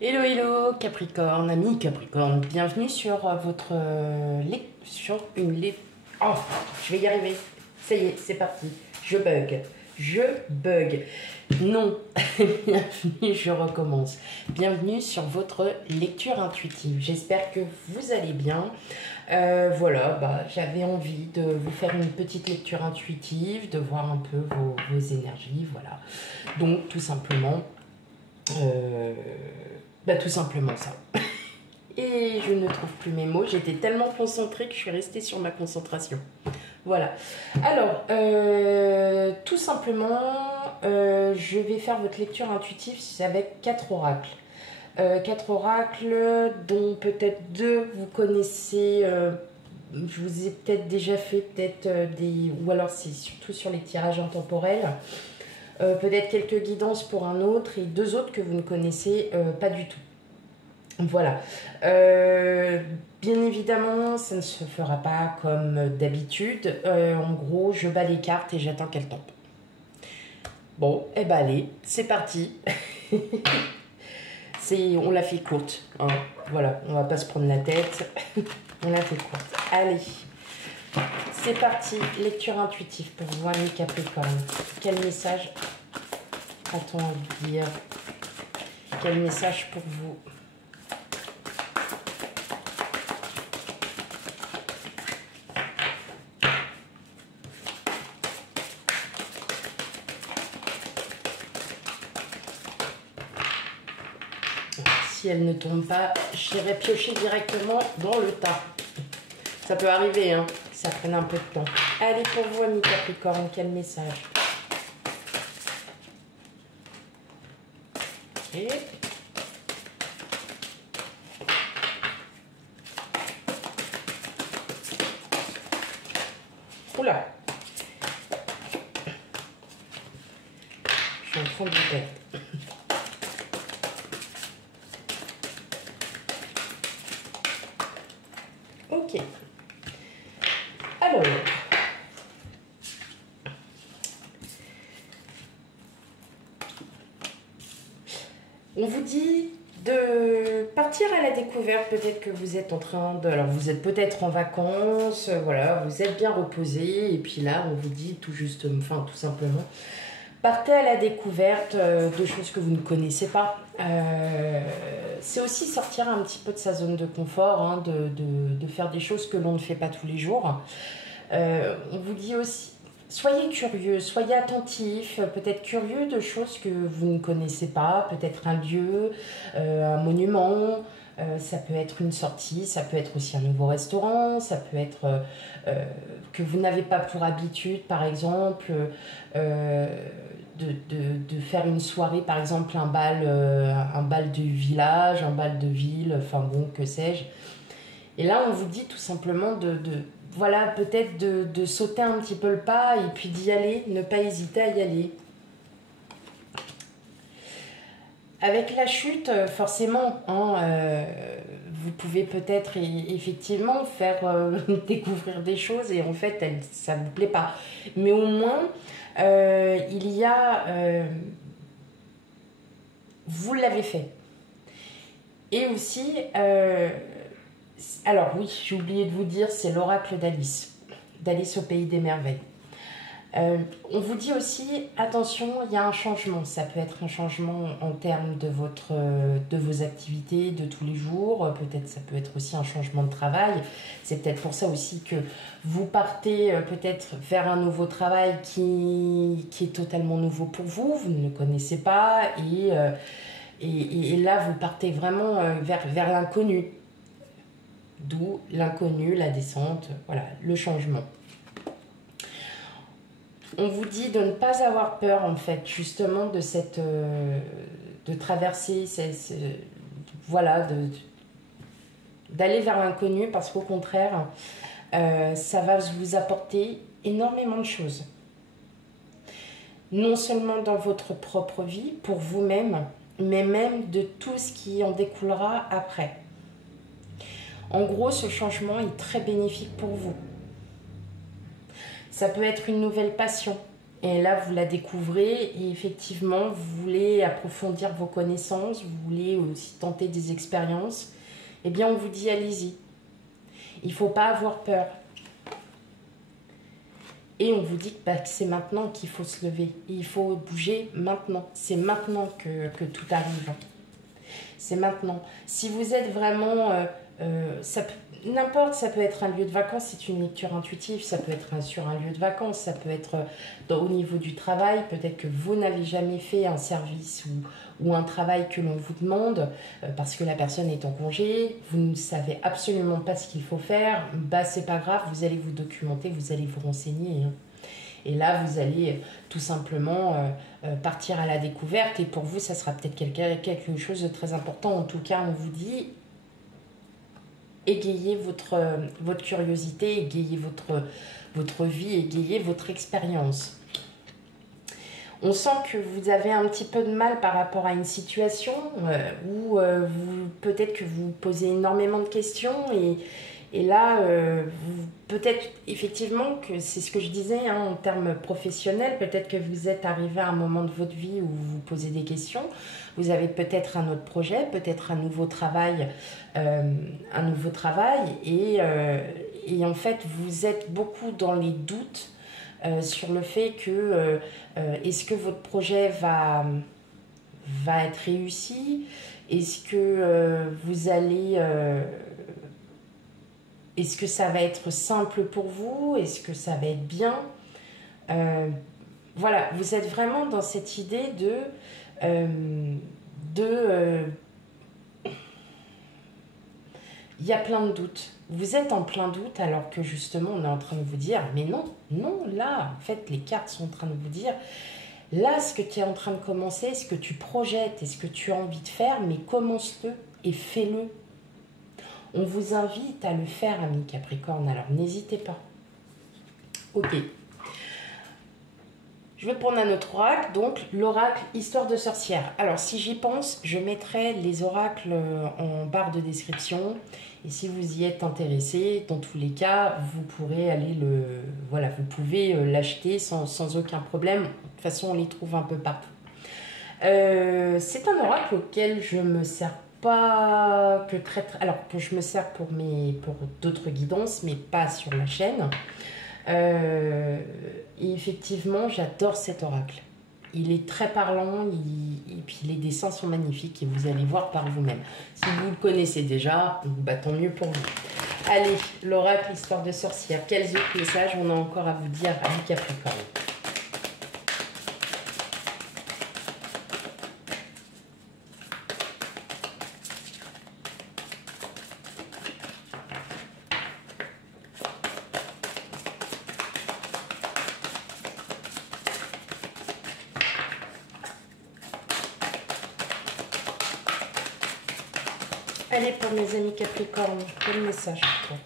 Hello, hello, Capricorne, ami Capricorne, bienvenue sur Oh, je vais y arriver. Ça y est, c'est parti. Je bug. Je bug. Non, bienvenue, je recommence. Bienvenue sur votre lecture intuitive. J'espère que vous allez bien. Voilà, j'avais envie de vous faire une petite lecture intuitive, de voir un peu vos énergies, voilà. Donc, tout simplement... tout simplement ça. Et je ne trouve plus mes mots. J'étais tellement concentrée que je suis restée sur ma concentration. Voilà. Alors, tout simplement, je vais faire votre lecture intuitive avec 4 oracles. 4 oracles dont peut-être 2 vous connaissez. Je vous ai peut-être déjà fait des... Ou alors c'est surtout sur les tirages intemporels. Peut-être quelques guidances pour un autre et 2 autres que vous ne connaissez pas du tout. Voilà. Bien évidemment, ça ne se fera pas comme d'habitude. En gros, je bats les cartes et j'attends qu'elles tombent. Bon, eh ben allez, c'est parti. On l'a fait courte. Hein. Voilà, on va pas se prendre la tête. On l'a fait courte. Allez. C'est parti, lecture intuitive pour vous, amis Capricorne. Quel message a-t-on à vous dire? Quel message pour vous? Si elle ne tombe pas, j'irai piocher directement dans le tas. Ça peut arriver, hein, que ça prenne un peu de temps. Allez, pour vous, amis Capricorne, quel message? Et... Oula! Je suis en train de vous perdre. Ok. Alors... On vous dit de partir à la découverte. Peut-être que vous êtes en train de... Alors, vous êtes peut-être en vacances, voilà, vous êtes bien reposé. Et puis là, on vous dit tout justement, enfin, tout simplement, partez à la découverte de choses que vous ne connaissez pas. C'est aussi sortir un petit peu de sa zone de confort, hein, de faire des choses que l'on ne fait pas tous les jours. On vous dit aussi... Soyez curieux, soyez attentifs, peut-être curieux de choses que vous ne connaissez pas, peut-être un lieu, un monument, ça peut être une sortie, ça peut être aussi un nouveau restaurant, ça peut être que vous n'avez pas pour habitude, par exemple, de faire une soirée, par exemple un bal de village, un bal de ville, enfin bon, que sais-je. Et là, on vous dit tout simplement voilà, peut-être de sauter un petit peu le pas et puis d'y aller, ne pas hésiter à y aller. Avec la chute, forcément, hein, vous pouvez peut-être effectivement faire découvrir des choses et en fait, ça ne vous plaît pas. Mais au moins, il y a... vous l'avez fait. Et aussi... alors oui, j'ai oublié de vous dire, c'est l'oracle d'Alice. D'Alice au pays des merveilles. On vous dit aussi, attention, il y a un changement. Ça peut être un changement en termes de vos activités de tous les jours. Peut-être ça peut être aussi un changement de travail. C'est peut-être pour ça aussi que vous partez peut-être vers un nouveau travail qui est totalement nouveau pour vous. Vous ne le connaissez pas et là, vous partez vraiment vers l'inconnu. D'où l'inconnu, la descente, voilà, le changement. On vous dit de ne pas avoir peur, en fait, justement, de traverser, voilà, d'aller vers l'inconnu, parce qu'au contraire, ça va vous apporter énormément de choses. Non seulement dans votre propre vie, pour vous-même, mais même de tout ce qui en découlera après. En gros, ce changement est très bénéfique pour vous. Ça peut être une nouvelle passion, Et là, vous la découvrez et effectivement, vous voulez approfondir vos connaissances, vous voulez aussi tenter des expériences. Eh bien, on vous dit allez-y. Il ne faut pas avoir peur. Et on vous dit que c'est maintenant qu'il faut se lever. Il faut bouger maintenant. C'est maintenant que tout arrive. C'est maintenant. Si vous êtes vraiment... n'importe, ça peut être un lieu de vacances, c'est une lecture intuitive, ça peut être sur un lieu de vacances, ça peut être au niveau du travail, peut-être que vous n'avez jamais fait un service ou un travail que l'on vous demande parce que la personne est en congé, vous ne savez absolument pas ce qu'il faut faire, bah c'est pas grave, vous allez vous documenter, vous allez vous renseigner. Hein. Et là, vous allez tout simplement partir à la découverte et pour vous, ça sera peut-être quelque chose de très important. En tout cas, on vous dit... Égayez votre curiosité, égayez votre vie, égayez votre expérience. On sent que vous avez un petit peu de mal par rapport à une situation où peut-être que vous posez énormément de questions et là, peut-être effectivement que c'est ce que je disais hein, en termes professionnels, peut-être que vous êtes arrivé à un moment de votre vie où vous vous posez des questions, vous avez peut-être un autre projet, peut-être un nouveau travail et en fait vous êtes beaucoup dans les doutes sur le fait que est-ce que votre projet va être réussi, est-ce que vous allez... est-ce que ça va être simple pour vous? Est-ce que ça va être bien? Voilà, vous êtes vraiment dans cette idée il y a plein de doutes. Vous êtes en plein doute alors que justement on est en train de vous dire mais non, non, là, en fait les cartes sont en train de vous dire là ce que tu es en train de commencer, ce que tu projettes et ce que tu as envie de faire, mais commence-le et fais-le. On vous invite à le faire, amis Capricorne, alors n'hésitez pas. Ok. Je vais prendre un autre oracle, donc l'oracle Histoire de sorcière. Alors si j'y pense, je mettrai les oracles en barre de description. Et si vous y êtes intéressé, dans tous les cas, vous pourrez aller voilà, vous pouvez l'acheter sans aucun problème. De toute façon, on les trouve un peu partout. C'est un oracle auquel je me sers pas que alors que je me sers pour d'autres guidances, mais pas sur la chaîne. Et effectivement, j'adore cet oracle. Il est très parlant et puis les dessins sont magnifiques et vous allez voir par vous-même. Si vous le connaissez déjà, bah, tant mieux pour vous. Allez, l'oracle Histoire de sorcière. Quels autres messages on a encore à vous dire à vous Capricorne? Allez, pour mes amis Capricorne, quel message pour toi?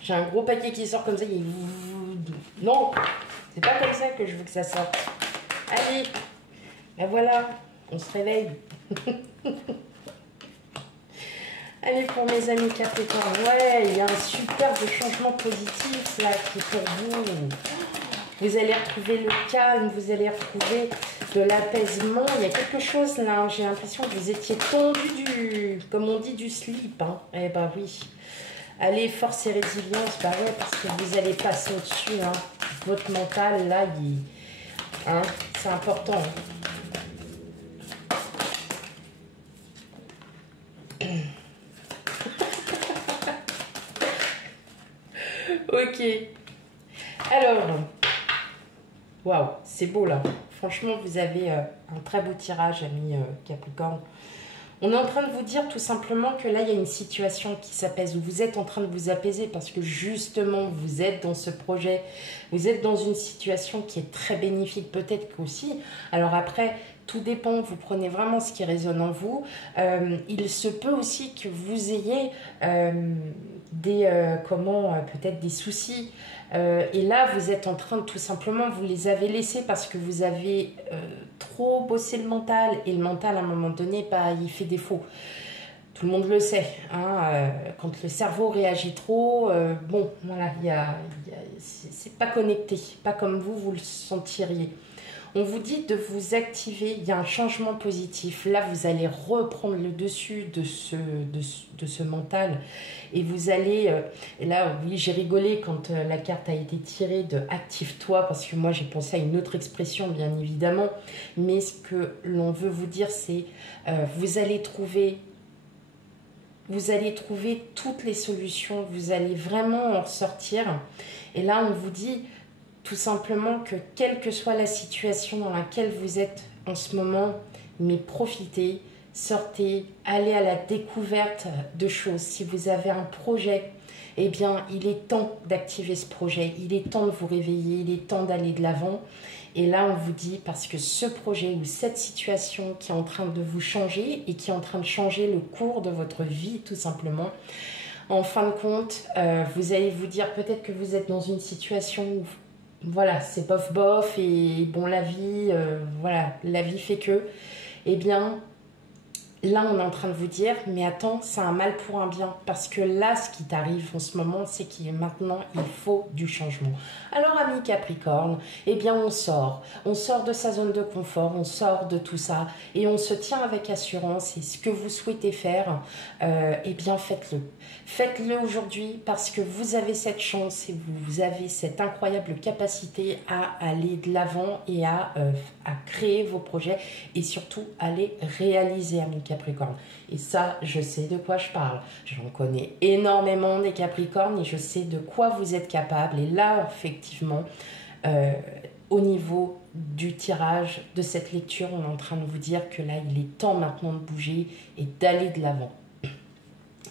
J'ai un gros paquet qui sort comme ça. Non, c'est pas comme ça que je veux que ça sorte. Allez, ben voilà, on se réveille. Allez, pour mes amis Capricorne, ouais, il y a un superbe changement positif là qui est pour vous. Vous allez retrouver le calme, vous allez retrouver de l'apaisement. Il y a quelque chose là, j'ai l'impression que vous étiez tendu comme on dit, du slip. Hein. Eh ben oui. Allez, force et résilience, bah ouais, parce que vous allez passer au-dessus. Hein. Votre mental, là, hein, c'est important. Ok. Alors, waouh, c'est beau là. Franchement, vous avez un très beau tirage, ami Capricorne. On est en train de vous dire tout simplement que là, il y a une situation qui s'apaise, où vous êtes en train de vous apaiser parce que justement, vous êtes dans ce projet, vous êtes dans une situation qui est très bénéfique, peut-être qu'aussi. Alors après, tout dépend, vous prenez vraiment ce qui résonne en vous. Il se peut aussi que vous ayez peut-être des soucis. Et là, vous êtes en train de tout simplement, vous les avez laissés parce que vous avez trop bossé le mental. Et le mental, à un moment donné, bah, il fait défaut. Tout le monde le sait, hein, quand le cerveau réagit trop, bon, voilà, c'est pas connecté, pas comme vous le sentiriez. On vous dit de vous activer, il y a un changement positif. Là, vous allez reprendre le dessus de ce mental. Et vous allez... et là, oui, j'ai rigolé quand la carte a été tirée de Active-toi, parce que moi, j'ai pensé à une autre expression, bien évidemment. Mais ce que l'on veut vous dire, c'est vous allez trouver toutes les solutions. Vous allez vraiment en ressortir. Et là, on vous dit... tout simplement que quelle que soit la situation dans laquelle vous êtes en ce moment, mais profitez, sortez, allez à la découverte de choses. Si vous avez un projet, eh bien, il est temps d'activer ce projet. Il est temps de vous réveiller, il est temps d'aller de l'avant. Et là, on vous dit, parce que ce projet ou cette situation qui est en train de vous changer et qui est en train de changer le cours de votre vie, tout simplement, en fin de compte, vous allez vous dire peut-être que vous êtes dans une situation où voilà, c'est bof bof et bon, la vie, voilà, la vie fait que, eh bien, là, on est en train de vous dire, mais attends, c'est un mal pour un bien. Parce que là, ce qui t'arrive en ce moment, c'est que maintenant, il faut du changement. Alors, ami Capricorne, eh bien, on sort. On sort de sa zone de confort, on sort de tout ça. Et on se tient avec assurance. Et ce que vous souhaitez faire, eh bien, faites-le. Faites-le aujourd'hui parce que vous avez cette chance et vous avez cette incroyable capacité à aller de l'avant et à créer vos projets et surtout à les réaliser, ami Capricorne. Et ça, je sais de quoi je parle. J'en connais énormément des Capricornes et je sais de quoi vous êtes capable. Et là, effectivement, au niveau du tirage de cette lecture, on est en train de vous dire que là, il est temps maintenant de bouger et d'aller de l'avant.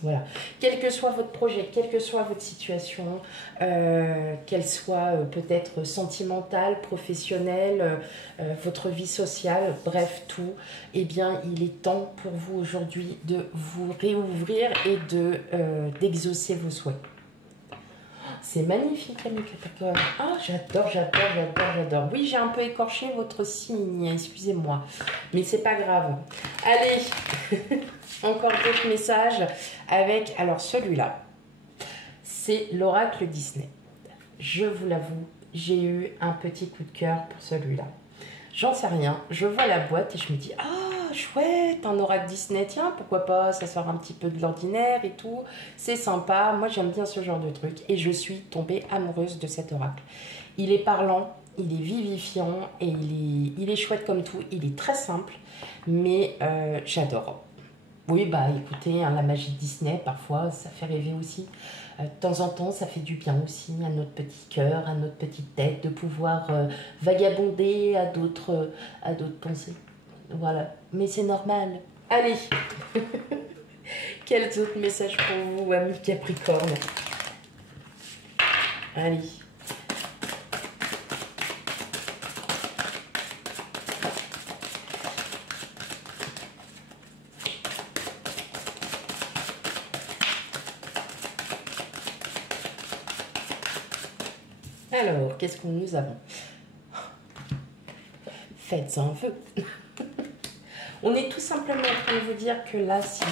Voilà, quel que soit votre projet, quelle que soit votre situation, qu'elle soit peut-être sentimentale, professionnelle, votre vie sociale, bref, tout, eh bien, il est temps pour vous aujourd'hui de vous réouvrir et d'exaucer vos souhaits. C'est magnifique, ami Capricorne. Ah, j'adore. Oui, j'ai un peu écorché votre signe, excusez-moi. Mais c'est pas grave. Allez, encore d'autres messages avec... Alors, celui-là, c'est l'oracle Disney. Je vous l'avoue, j'ai eu un petit coup de cœur pour celui-là. J'en sais rien. Je vois la boîte et je me dis... Ah, chouette, un oracle Disney, tiens, pourquoi pas, ça sort un petit peu de l'ordinaire et tout, c'est sympa, moi j'aime bien ce genre de truc, et je suis tombée amoureuse de cet oracle. Il est parlant, il est vivifiant, et il est chouette comme tout, il est très simple, mais j'adore. Oui, bah écoutez, hein, la magie de Disney, parfois, ça fait rêver aussi. De temps en temps, ça fait du bien aussi à notre petit cœur, à notre petite tête, de pouvoir vagabonder à d'autres pensées. Voilà, mais c'est normal. Allez, quels autres messages pour vous, amis Capricorne? Allez. Alors, qu'est-ce que nous avons? Faites un vœu. On est tout simplement en train de vous dire que là, si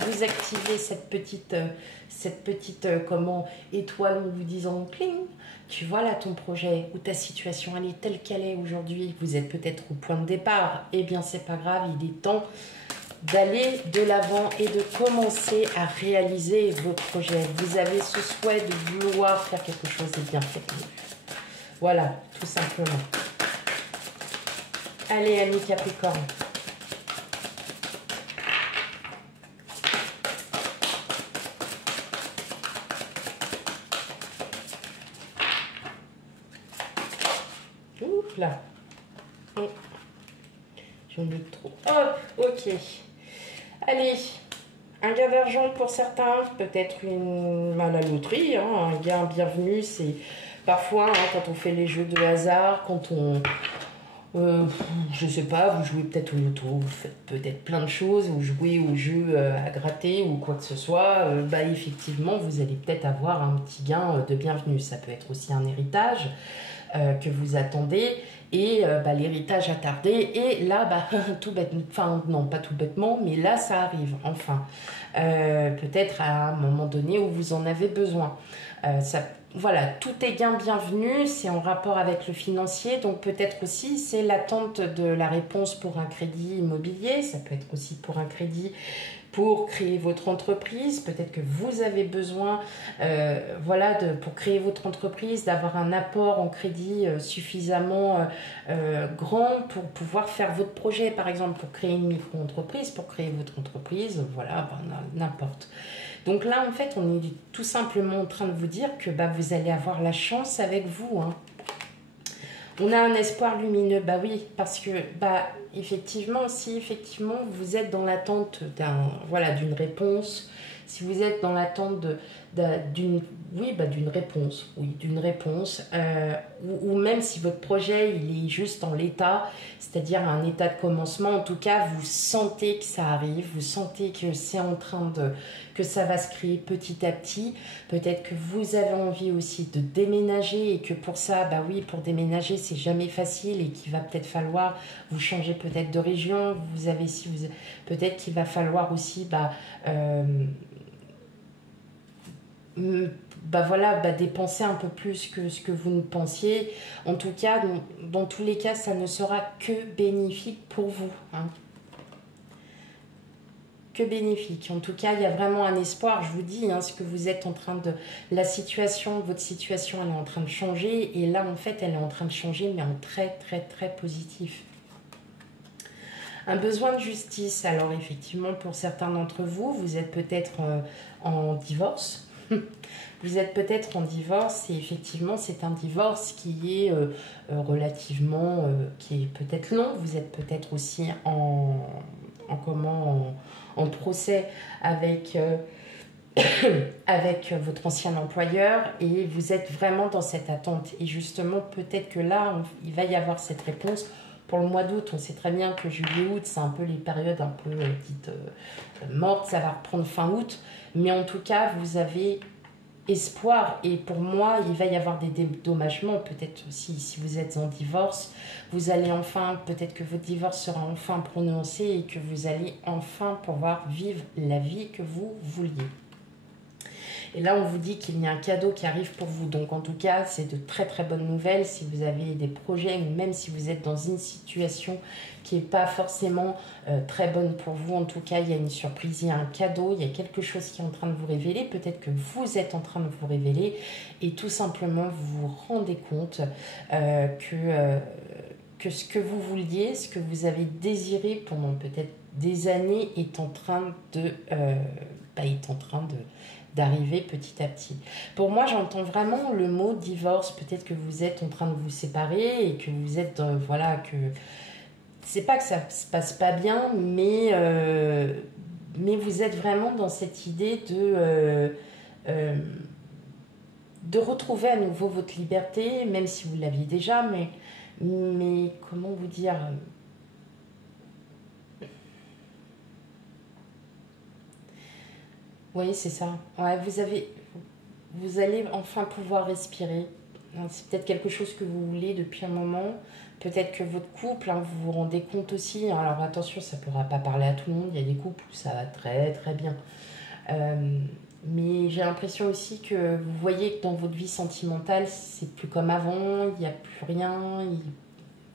vous activez cette petite comment, étoile en vous disant cling, tu vois là ton projet ou ta situation, elle est telle qu'elle est aujourd'hui, vous êtes peut-être au point de départ, eh bien c'est pas grave, il est temps d'aller de l'avant et de commencer à réaliser vos projets. Vous avez ce souhait de vouloir faire quelque chose, et bien faites-le. Voilà, tout simplement. Allez, amis Capricorne. Ouh là. J'en ai trop. Hop, ok. Allez, un gain d'argent pour certains, peut-être à la loterie, hein, un gain bienvenu, c'est parfois hein, quand on fait les jeux de hasard, quand on... je sais pas, vous jouez peut-être au loto, vous faites peut-être plein de choses, vous jouez au jeu à gratter ou quoi que ce soit, bah effectivement, vous allez peut-être avoir un petit gain de bienvenue. Ça peut être aussi un héritage que vous attendez. et l'héritage a tardé. Et là, tout bêtement, enfin non, pas tout bêtement, mais là, ça arrive, enfin. Peut-être à un moment donné où vous en avez besoin. Voilà, tout est gain bienvenu, c'est en rapport avec le financier, donc peut-être aussi c'est l'attente de la réponse pour un crédit immobilier, ça peut être aussi pour un crédit pour créer votre entreprise. Peut-être que vous avez besoin, pour créer votre entreprise, d'avoir un apport en crédit suffisamment grand pour pouvoir faire votre projet. Par exemple, pour créer une micro-entreprise, pour créer votre entreprise, voilà, n'importe. Donc là, en fait, on est tout simplement en train de vous dire que vous allez avoir la chance avec vous, hein. On a un espoir lumineux, oui, parce que, effectivement, si effectivement vous êtes dans l'attente d'une réponse, si vous êtes dans l'attente d'une réponse, ou même si votre projet il est juste en l'état, c'est-à-dire un état de commencement, en tout cas vous sentez que ça arrive, vous sentez que c'est en train que ça va se créer petit à petit. Peut-être que vous avez envie aussi de déménager et que pour ça, pour déménager c'est jamais facile et qu'il va peut-être falloir vous changer peut-être de région. Peut-être qu'il va falloir aussi dépenser un peu plus que ce que vous ne pensiez. En tout cas, dans tous les cas, ça ne sera que bénéfique pour vous, hein. Que bénéfique. En tout cas, il y a vraiment un espoir. Je vous dis, ce que vous êtes en train de... votre situation, elle est en train de changer. Et là, en fait, elle est en train de changer, mais en très, très, très positif. Un besoin de justice. Alors, effectivement, pour certains d'entre vous, vous êtes peut-être en divorce. Vous êtes peut-être en divorce et effectivement c'est un divorce qui est relativement, qui est peut-être long. Vous êtes peut-être aussi en procès avec, avec votre ancien employeur et vous êtes vraiment dans cette attente. Et justement peut-être que là il va y avoir cette réponse. Pour le mois d'août, on sait très bien que juillet-août, c'est un peu les périodes un peu dites mortes, ça va reprendre fin août. Mais en tout cas, vous avez espoir et pour moi, il va y avoir des dédommagements. Peut-être aussi, si vous êtes en divorce, vous allez enfin, peut-être que votre divorce sera enfin prononcé et que vous allez enfin pouvoir vivre la vie que vous vouliez. Et là, on vous dit qu'il y a un cadeau qui arrive pour vous. Donc, en tout cas, c'est de très, très bonnes nouvelles. Si vous avez des projets ou même si vous êtes dans une situation qui n'est pas forcément très bonne pour vous, en tout cas, il y a une surprise, il y a un cadeau, il y a quelque chose qui est en train de vous révéler. Peut-être que vous êtes en train de vous révéler et tout simplement, vous vous rendez compte que ce que vous vouliez, ce que vous avez désiré pendant peut-être des années est en train d'arriver petit à petit. Pour moi, j'entends vraiment le mot divorce. Peut-être que vous êtes en train de vous séparer et que vous êtes, que c'est pas que ça se passe pas bien, mais vous êtes vraiment dans cette idée de retrouver à nouveau votre liberté, même si vous l'aviez déjà, mais comment vous dire... Oui, c'est ça. Ouais, vous allez enfin pouvoir respirer. C'est peut-être quelque chose que vous voulez depuis un moment. Peut-être que votre couple, vous vous rendez compte aussi. Alors attention, ça ne pourra pas parler à tout le monde. Il y a des couples où ça va très très bien. Mais j'ai l'impression aussi que vous voyez que dans votre vie sentimentale, c'est plus comme avant. Il n'y a plus rien.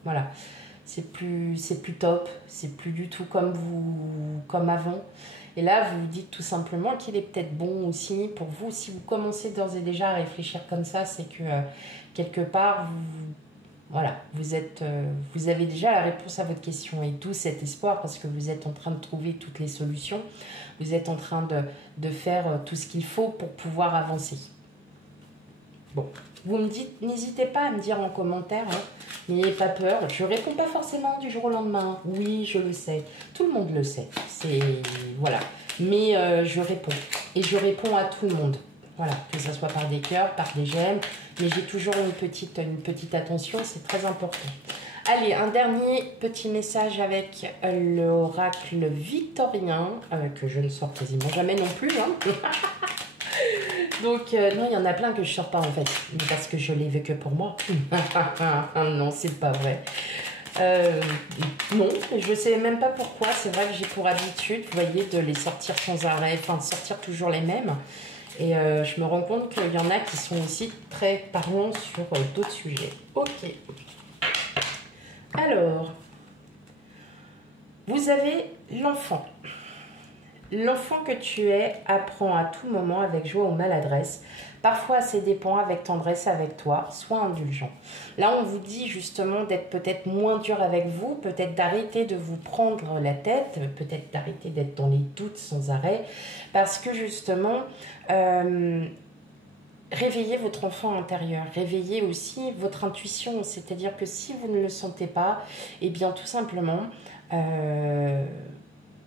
Voilà. C'est plus top. C'est plus du tout comme avant. Et là, vous vous dites tout simplement qu'il est peut-être bon aussi pour vous. Si vous commencez d'ores et déjà à réfléchir comme ça, c'est que quelque part, vous avez déjà la réponse à votre question. Et d'où cet espoir, parce que vous êtes en train de trouver toutes les solutions. Vous êtes en train de faire tout ce qu'il faut pour pouvoir avancer. Bon, vous me dites, n'hésitez pas à me dire en commentaire, n'ayez pas peur. Je ne réponds pas forcément du jour au lendemain. Oui, je le sais. Tout le monde le sait. Voilà. Mais je réponds. Et je réponds à tout le monde. Voilà. Que ce soit par des cœurs, par des j'aime. Mais j'ai toujours une petite attention. C'est très important. Allez, un dernier petit message avec l'oracle victorien, que je ne sors quasiment jamais non plus. Donc, non, il y en a plein que je sors pas, en fait. Mais parce que je l'ai vécu pour moi. Non, c'est pas vrai. Non, je sais même pas pourquoi. C'est vrai que j'ai pour habitude, vous voyez, de les sortir sans arrêt, enfin de sortir toujours les mêmes. Et je me rends compte qu'il y en a qui sont aussi très parlants sur d'autres sujets. Ok. Alors, vous avez l'enfant. L'enfant que tu es apprend à tout moment avec joie ou maladresse, parfois assez dépend avec tendresse avec toi, sois indulgent. Là, on vous dit justement d'être peut-être moins dur avec vous, peut-être d'arrêter de vous prendre la tête, peut-être d'arrêter d'être dans les doutes sans arrêt, parce que justement, réveillez votre enfant intérieur, réveillez aussi votre intuition, c'est-à-dire que si vous ne le sentez pas, eh bien tout simplement...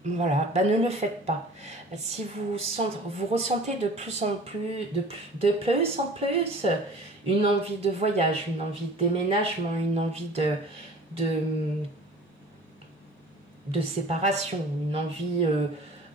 voilà, bah ne le faites pas. Si vous ressentez de plus en plus, de plus en plus, une envie de voyage, une envie de déménagement, une envie de, de séparation, une envie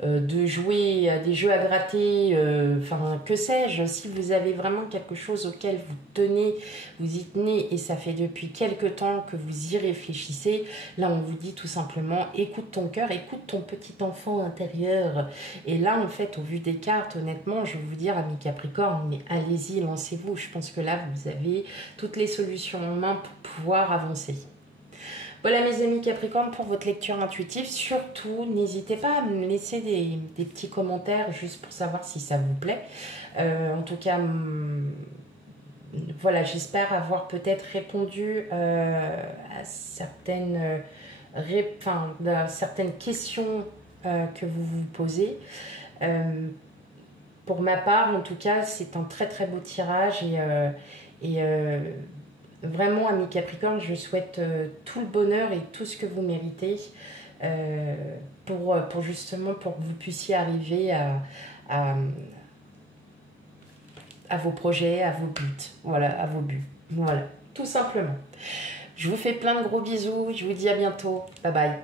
de jouer à des jeux à gratter, enfin que sais-je, si vous avez vraiment quelque chose auquel vous tenez, vous y tenez et ça fait depuis quelque temps que vous y réfléchissez, là on vous dit tout simplement écoute ton cœur, écoute ton petit enfant intérieur. Et là en fait au vu des cartes, honnêtement je vais vous dire amis Capricorne, mais allez-y, lancez-vous, je pense que là vous avez toutes les solutions en main pour pouvoir avancer. Voilà mes amis Capricorne pour votre lecture intuitive. Surtout, n'hésitez pas à me laisser des petits commentaires juste pour savoir si ça vous plaît. En tout cas, voilà, j'espère avoir peut-être répondu à certaines questions que vous vous posez. Pour ma part, en tout cas, c'est un très très beau tirage et vraiment, amis Capricorne, je souhaite tout le bonheur et tout ce que vous méritez pour justement pour que vous puissiez arriver à, à vos projets, à vos buts. Voilà, à vos buts. Voilà, tout simplement. Je vous fais plein de gros bisous. Je vous dis à bientôt. Bye bye.